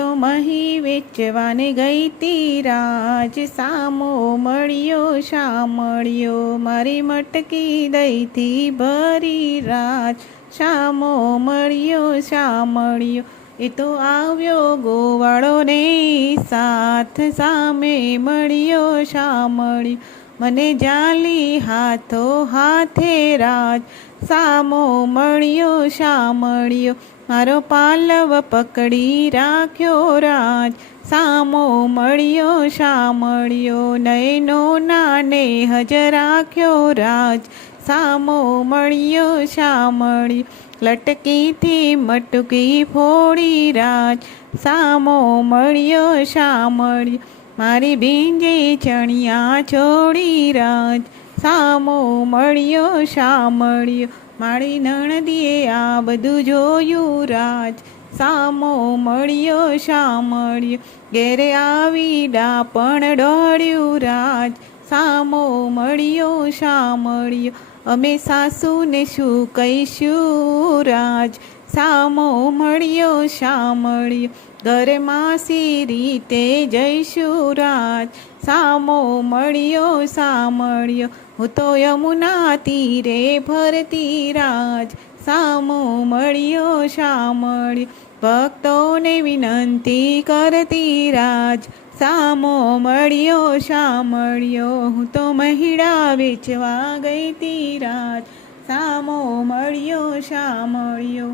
તો મહી વેચવાને ગઈ તી રાજ, સામો મળ્યો શામળિયો, મારી મટકી દઈથી ભરી રાજ, શામો મળ્યો શામળિયો. એ તો આવ્યો ગોવાળો ને સાથ, સામે મળ્યો શામળિયો, મને જાલી હાથો હાથે રાજ, સામો મળ્યો શામળિયો, મારો પાલવ પકડી રાખ્યો રાજ, સામો મળ્યો શામળિયો, નયનો નાને હજ રાખ્યો રાજ, સામો મળ્યો શામળિયો, લટકીથી મટકી ફોડી રાજ, સામો મળ્યો શામળિયો, મારી ભીંજી ચણિયા છોડી રાજ, સામો મળ્યો શામળિયો, મારી નણદીએ આ બધું જોયું રાજ, સામો મળ્યો શામળિયો, ઘેરે આવી ડાપણ ઢોળ્યું રાજ, સામો મળ્યો શામળિયો, અમે સાસુને શું કહીશું રાજ, સામો મળ્યો શામળિયો, ઘરમાં સી રીતે જઈશું રાજ, સામો મળ્યો શામળિયો, હું તો યમુના તીરે ફરતી રાજ, સામો મળ્યો શામળિયો, ભક્તોને વિનંતી કરતી રાજ, સામો મળ્યો શામળિયો, હું તો મહિડા વેચવા ગઈ તી રાજ, સામો મળ્યો શામળિયો.